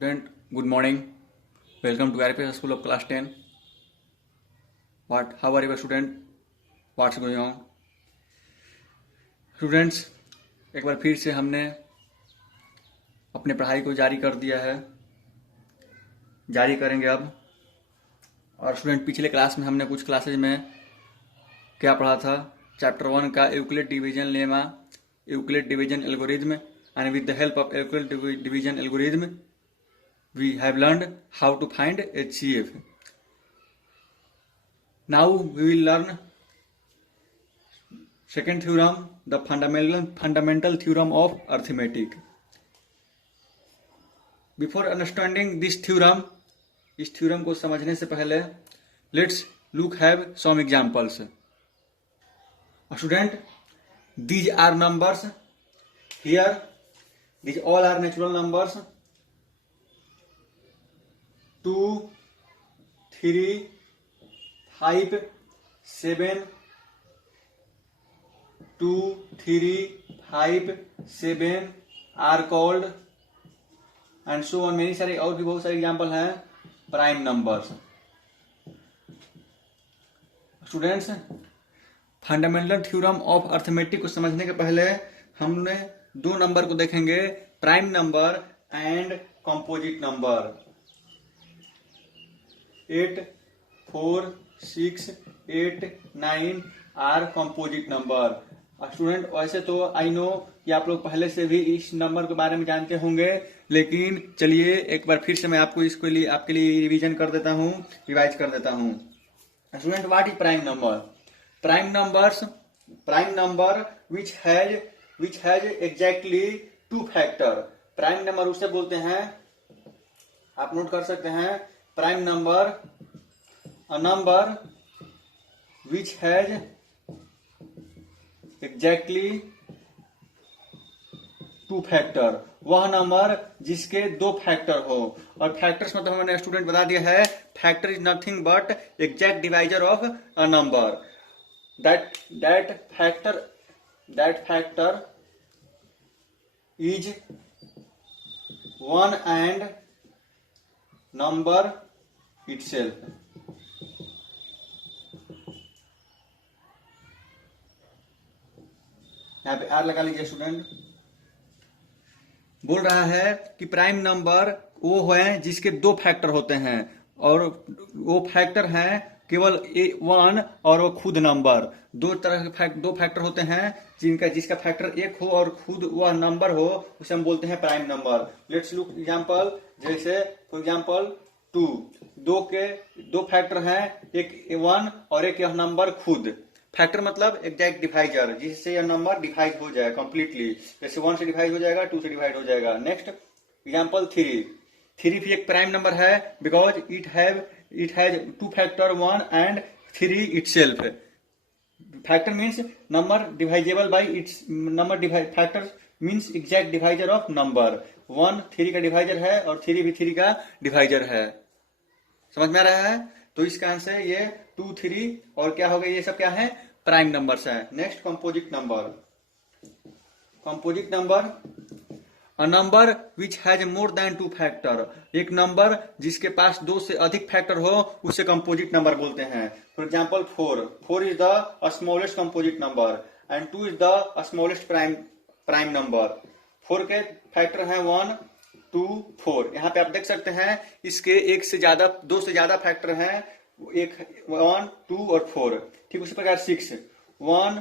Student, good morning. Welcome to RPS School of Class 10. How are you student? What's going on? Students, एक बार फिर से हमने अपने पढ़ाई को जारी कर दिया है, जारी करेंगे अब। और स्टूडेंट, पिछले क्लास में हमने कुछ क्लासेज में क्या पढ़ा था? चैप्टर 1 का Euclid division lemma, Euclid division algorithm, and with the help of Euclid division algorithm we have learned how to find HCF. Now we will learn second theorem, the fundamental theorem of arithmetic. Before understanding this theorem, इस theorem को समझने से पहले let's look have some examples. Student, these are numbers. Here, these all are natural numbers. 2, 3, 5, 7, 2, 3, 5, 7 are called and so on. मेरी सारी और भी बहुत सारे एग्जाम्पल हैं prime numbers. Students, fundamental theorem of arithmetic को समझने के पहले हमने दो नंबर को देखेंगे, prime number and composite number. 8, 4, 6, 8, 9 are composite number. Student, वैसे तो आई नो कि आप लोग पहले से भी इस नंबर के बारे में जानते होंगे, लेकिन चलिए एक बार फिर से मैं आपको इसके लिए आपके लिए रिवीजन कर देता हूँ, रिवाइज कर देता हूँ. Student, what is prime number? Prime number which has exactly 2 factor. Prime number उसे बोलते हैं, आप नोट कर सकते हैं, prime number a number which has exactly 2 factor. वह नंबर जिसके 2 फैक्टर हो. और फैक्टर्स मतलब हमने स्टूडेंट बता दिया है, factor is nothing but exact divisor of a number. That factor is 1 and number itself. यहां पे आर लगा लीजिए. स्टूडेंट बोल रहा है कि प्राइम नंबर वो है जिसके 2 फैक्टर होते हैं, और वो फैक्टर हैं केवल 1 और वो खुद नंबर. दो तरह के 2 फैक्टर होते हैं जिसका फैक्टर 1 हो और खुद वह नंबर हो, उसे हम बोलते हैं prime number. Let's look example. जैसे फॉर एग्जांपल 2, 2 फैक्टर हैं, एक 1 और एक यह नंबर खुद. फैक्टर मतलब एग्जैक्ट डिवाइजर, जिससे यह नंबर डिवाइड हो जाए कंप्लीटली. जैसे 1 से डिवाइड हो जाएगा, 2 से डिवाइड हो जाएगा. नेक्स्ट एग्जांपल 3 भी एक प्राइम नंबर है, because it has 2 factor 1 and 3 itself. Factor means number divisible by its number. Factor means exact divisor of number. 1 3 का डिवाइजर है और 3 भी 3 का डिवाइजर है. समझ में आ रहा है? तो इसका आंसर ये 2, 3 और क्या हो गया, ये सब क्या है, प्राइम नंबर्स है. Next composite number a number which has more than 2 factor. एक नंबर जिसके पास 2 से अधिक फैक्टर हो उसे कंपोजिट नंबर बोलते हैं. For example 4 is the smallest composite number and 2 is the smallest prime number. 4 के फैक्टर हैं 1, 2, 4. यहाँ पे आप देख सकते हैं इसके 2 से ज्यादा फैक्टर हैं, 1, 2 और 4. ठीक उसी प्रकार 6, 1,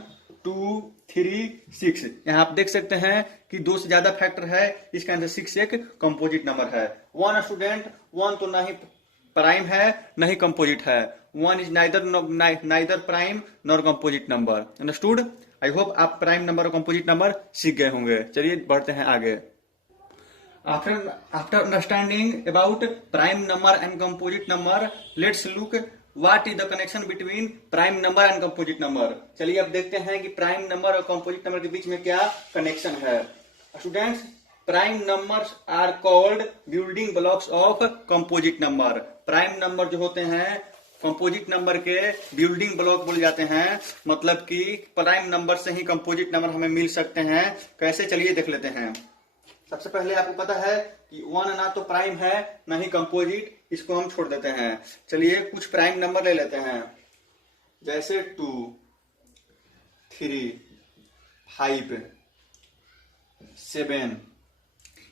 2, 3, 6. यहाँ आप देख सकते हैं कि 2 से ज्यादा फैक्टर है, इसका आंसर 6 एक कंपोजिट नंबर है. 1 स्टूडेंट, 1 तो नहीं प्राइम है नहीं कंपोजिट है. 1 is neither prime nor composite number. Understood? I hope आप प्राइम नंबर और कंपोजिट नंबर सीख गए होंगे. चलिए बढ़ते हैं आगे. After understanding about prime number and composite number, let's look what is the connection between prime number and composite number. चलिए अब देखते हैं कि प्राइम नंबर और कंपोजिट नंबर के बीच में क्या कनेक्शन है. Students, prime numbers are called building blocks of composite number. Prime number जो होते हैं कंपोजिट नंबर के बिल्डिंग ब्लॉक बोले जाते हैं. मतलब कि प्राइम नंबर से ही कंपोजिट नंबर हमें मिल सकते हैं. कैसे, चलिए देख लेते हैं. सबसे पहले आपको पता है कि 1 ना तो प्राइम है ना ही कंपोजिट, इसको हम छोड़ देते हैं। चलिए कुछ प्राइम नंबर ले लेते हैं, जैसे 2, 3, 5, 7।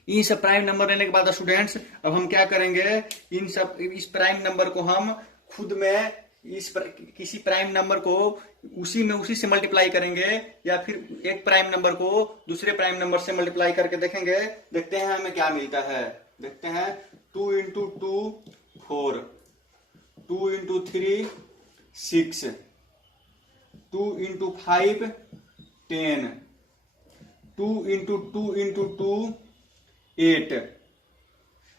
इन सब प्राइम नंबर लेने के बाद स्टूडेंट्स अब हम क्या करेंगे, इस प्राइम नंबर को हम खुद में किसी प्राइम नंबर को उसी से मल्टीप्लाई करेंगे, या फिर एक प्राइम नंबर को दूसरे प्राइम नंबर से मल्टीप्लाई करके देखेंगे, देखते हैं हमें क्या मिलता है। देखते हैं 2 into 2 4, 2 into 3 6, 2 into 5 10, 2 into 2 into 2 8।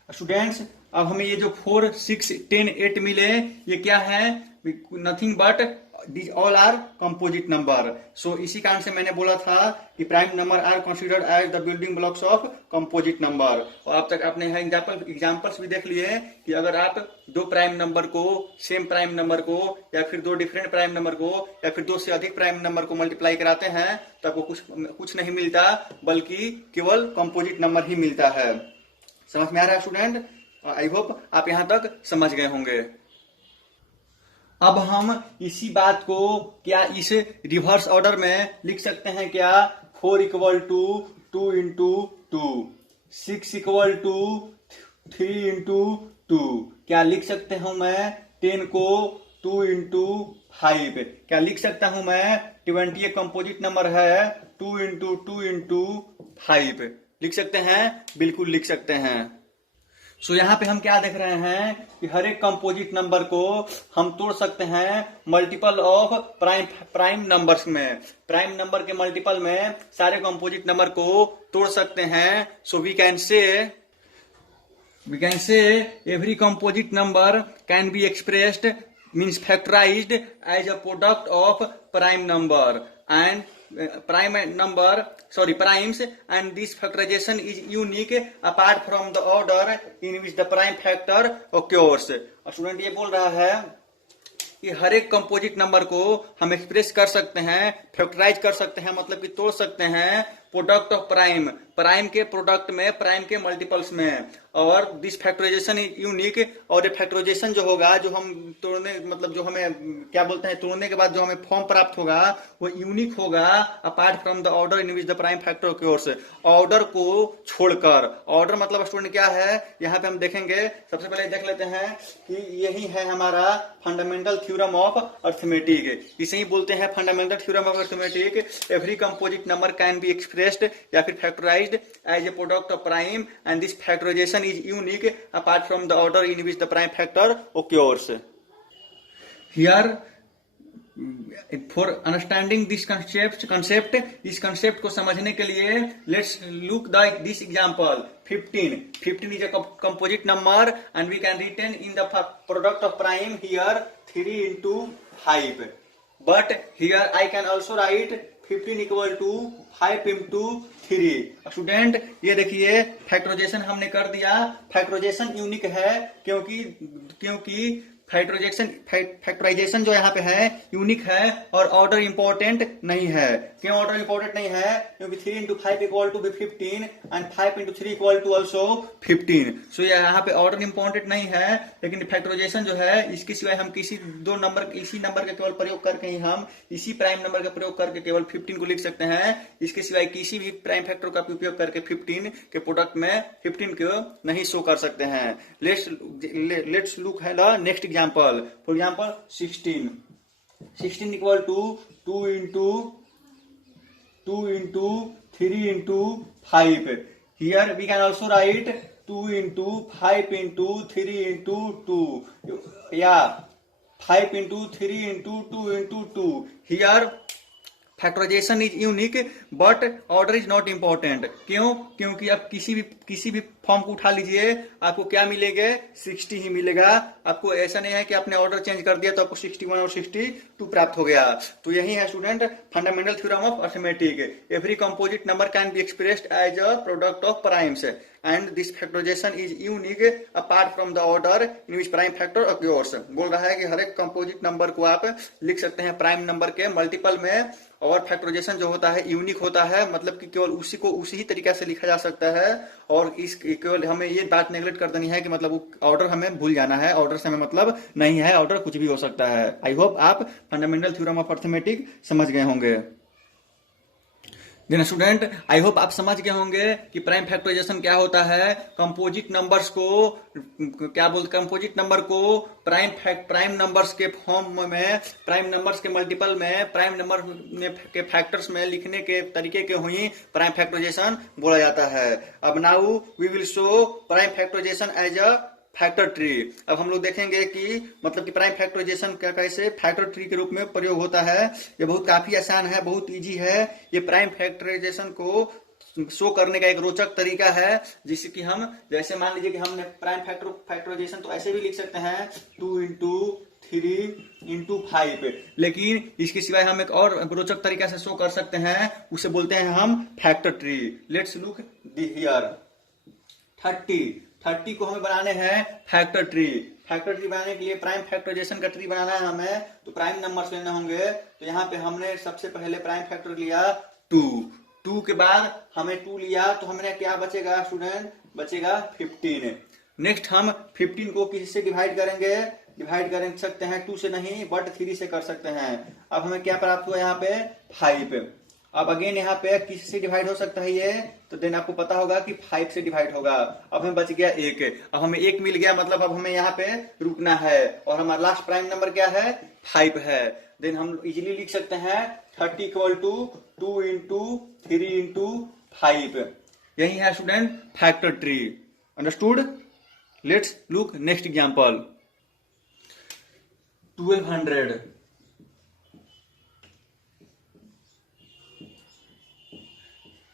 Students अब हमें ये जो 4, 6, 10, 8 मिले, ये क्या है, nothing but these all are composite number। so इसी कारण से मैंने बोला था कि prime number are considered as the building blocks of composite number. और अब तक आपने एग्जांपल्स भी देख लिए कि अगर आप दो प्राइम नंबर को, सेम प्राइम नंबर को, या फिर दो डिफरेंट प्राइम नंबर को, या फिर दो से अधिक प्राइम नंबर को मल्टीप्लाई कराते हैं तो आपको कुछ नहीं मिलता, बल्कि केवल कंपोजिट नंबर ही मिलता है। समझ में आ रहा है स्टूडेंट? आई होप आप यहां तक समझ गए होंगे। अब हम इसी बात को क्या इस रिवर्स ऑर्डर में लिख सकते हैं क्या? 4 equal to 2 into 2, 6 equal to 3 into 2। क्या लिख सकते हूं मैं 10 को 2 इंटू 5? क्या लिख सकता हूं मैं 20 एक कंपोजिट नंबर है, 2 इंटू 2 इंटू 5 लिख सकते हैं? बिल्कुल लिख सकते हैं। सो यहाँ पे हम क्या देख रहे हैं कि हर एक कंपोजिट नंबर को हम तोड़ सकते हैं मल्टीपल ऑफ प्राइम नंबर्स में। प्राइम नंबर के मल्टीपल में सारे कंपोजिट नंबर को तोड़ सकते हैं। So we can say every composite number can be expressed means factorized as a product of prime number and primes, and this factorization is unique apart from the order in which the prime factor occurs। और student ये बोल रहा है कि हर एक composite number को हम express कर सकते हैं, फैक्टराइज कर सकते हैं, मतलब कि तोड़ सकते हैं प्रोडक्ट ऑफ प्राइम के प्रोडक्ट में, प्राइम के मल्टीपल्स में। और दिस फैक्टराइजेशन इज यूनिक, और ये फैक्टराइजेशन जो होगा, जो हम तोड़ने, मतलब जो हमें क्या बोलते हैं, तोड़ने के बाद जो हमें फॉर्म प्राप्त होगा वो यूनिक होगा apart from the order in which the prime factor occurs. Order को छोड़कर। ऑर्डर मतलब स्टूडेंट क्या है, यहाँ पे हम देखेंगे। सबसे पहले देख लेते हैं कि यही है हमारा फंडामेंटल थ्योरम ऑफ अरिथमेटिक। इसे ही बोलते हैं fundamental theorem of arithmetic. Every composite number can be expressed या फिर factorized as a product of prime, and this factorization is unique apart from the order in which the prime factor occurs। Here, for understanding this concept, इस concept को समझने के लिए let's look this example। 15 is a composite number and we can retain in the product of prime here 3 into 5, but here I can also write 15 equal to 5 into 3। Student ये देखिए factorisation हमने कर दिया। Factorisation unique है क्योंकि factorisation जो यहाँ पे है यूनिक है, और ऑर्डर इंपॉर्टेंट नहीं है। क्यों ऑर्डर इंपॉर्टेंट नहीं है? क्योंकि 3 into 5 equal to 15 and 5 into 3 equal to also 15। So यहाँ पे ऑर्डर इंपॉर्टेंट नहीं है, लेकिन फैक्टराइजेशन जो है इसके सिवाय हम इसी नंबर का केवल प्रयोग करके ही हम इसी प्राइम नंबर का प्रयोग करके केवल 15 को लिख सकते हैं। इसके सिवाय किसी भी प्राइम फैक्टर का उपयोग करके 15 के प्रोडक्ट में 15 को नहीं शो कर सकते हैं। लेट्स लुक है the next example. For example 16 equal to 2 into 3 into 5। Here we can also write 2 into 5 into 3 into 2 या 5 into 3 into 2 into 2। Here factorization is unique but order is not important. क्यों? क्योंकि आप किसी भी form को उठा लीजिए, आपको क्या मिलेगा? 60 ही मिलेगा। आपको ऐसा नहीं है कि आपने ऑर्डर चेंज कर दिया तो आपको 61 और 62 प्राप्त हो गया। तो यही है student fundamental theorem of arithmetic. Every composite number can be expressed as a product of primes and this factorization is unique apart from the order in which prime factor occurs. बोल रहा है कि हर एक कंपोजिट नंबर को आप लिख सकते हैं प्राइम नंबर के मल्टीपल में, और फैक्टराइजेशन जो होता है यूनिक होता है, मतलब कि केवल उसी को उसी ही तरीका से लिखा जा सकता है। और इस केवल हमें ये बात नेगलेक्ट कर देनी है कि मतलब ऑर्डर हमें भूल जाना है, ऑर्डर से हमें मतलब नहीं है, ऑर्डर कुछ भी हो सकता है। आई होप आप फंडामेंटल थ्योरम ऑफ अर्थमेटिक समझ गए होंगे। देन स्टूडेंट, आई होप आप समझ गए होंगे कि प्राइम फैक्टराइजेशन क्या होता है। कंपोजिट नंबर्स को क्या बोलते, कंपोजिट नंबर को प्राइम नंबर्स के फॉर्म में, प्राइम नंबर्स के मल्टीपल में, प्राइम नंबर के फैक्टर्स में लिखने के तरीके के हुई प्राइम फैक्टराइजेशन बोला जाता है। अब now we will show prime factorization as a factor tree. अब हम लोग देखेंगे कि मतलब कि प्राइम फैक्टराइजेशन का कैसे फैक्टर ट्री के रूप में प्रयोग होता है। ये बहुत काफी आसान है, बहुत इजी है। ये प्राइम फैक्टराइजेशन को शो करने का एक रोचक तरीका है, जिससे कि हम जैसे मान लीजिए कि हमने प्राइम फैक्टराइजेशन तो ऐसे भी लिख सकते हैं 2 इंटू 3 इंटू 5, लेकिन इसके सिवाय हम एक और रोचक तरीका से शो कर सकते हैं, उसे बोलते हैं हम factor tree. Let's look here 30 को हमें बनाने हैं फैक्टर ट्री। फैक्टर ट्री बनाने के लिए प्राइम फैक्टराइजेशन का ट्री बनाना है हमें, तो प्राइम नंबर्स लेने होंगे। तो यहाँ पे हमने सबसे पहले प्राइम फैक्टर लिया 2 के बाद हमें 2 लिया, तो हमने क्या बचेगा स्टूडेंट, बचेगा 15। नेक्स्ट हम 15 को किससे डिवाइड करेंगे, डिवाइड कर सकते हैं 2 से नहीं बट 3 से कर सकते हैं। अब हमें क्या प्राप्त हुआ यहाँ पे 5। अब अगेन यहाँ पे किससे डिवाइड हो सकता है ये, तो देन आपको पता होगा कि 5 से डिवाइड होगा। अब हमें बच गया 1। अब हमें 1 मिल गया, मतलब अब हमें यहाँ पे रुकना है, और हमारा लास्ट प्राइम नंबर क्या है 5 है। देन हम इजीली लिख सकते हैं 30 इक्वल टू 2 इंटू 3 इंटू 5। यही है student factor tree. Understood? Let's look next example 1200।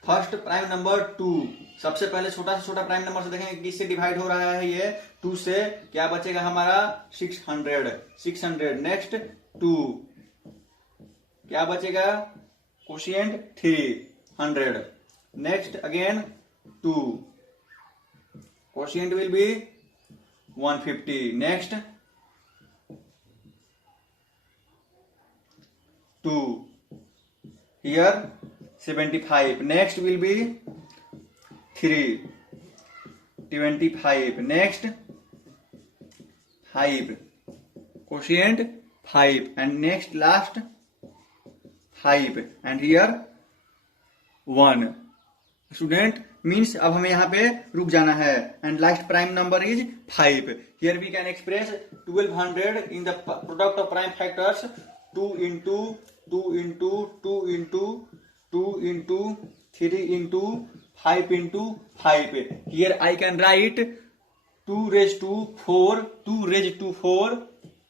First prime number 2, सबसे पहले छोटा से छोटा प्राइम नंबर से देखेंगे किससे डिवाइड हो रहा है ये 2 से। क्या बचेगा हमारा 600। नेक्स्ट 2, क्या बचेगा quotient 300। Next again 2, quotient will be 150। Next 2 here 75। Next will be 325। Next 5, quotient 5, and next last 5, and here 1। Student means अब हमें यहाँ पे रुक जाना है, and last prime number is 5। Here we can express 1200 in the product of prime factors 2 into 2 into 2 into 2 into 3 into 5 into 5। Here I can write 2 raised to 4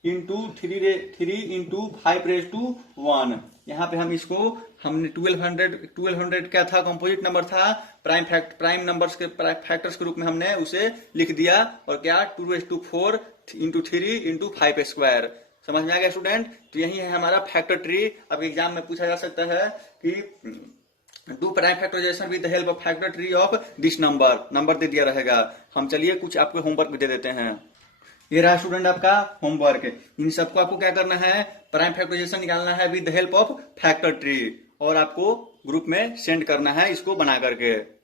into 3 into 5 raised to 1। यहाँ पे हम इसको हमने 1200 क्या था, composite number था, prime numbers के factors के रूप में हमने उसे लिख दिया, और क्या 2 raised to 4 into 3 into 5 square. समझ में आ गया स्टूडेंट? तो यही है हमारा फैक्टर ट्री। अब एग्जाम में पूछा जा सकता है कि do prime factorization with the help of factor tree of this number दे दिया रहेगा। हम चलिए कुछ आपको होमवर्क भी दे देते हैं। ये रहा स्टूडेंट आपका होमवर्क। इन सबको आपको क्या करना है, प्राइम फैक्टराइजेशन निकालना है with the help of factor tree, और आपको ग्रुप में सेंड करना है इसको बना करके।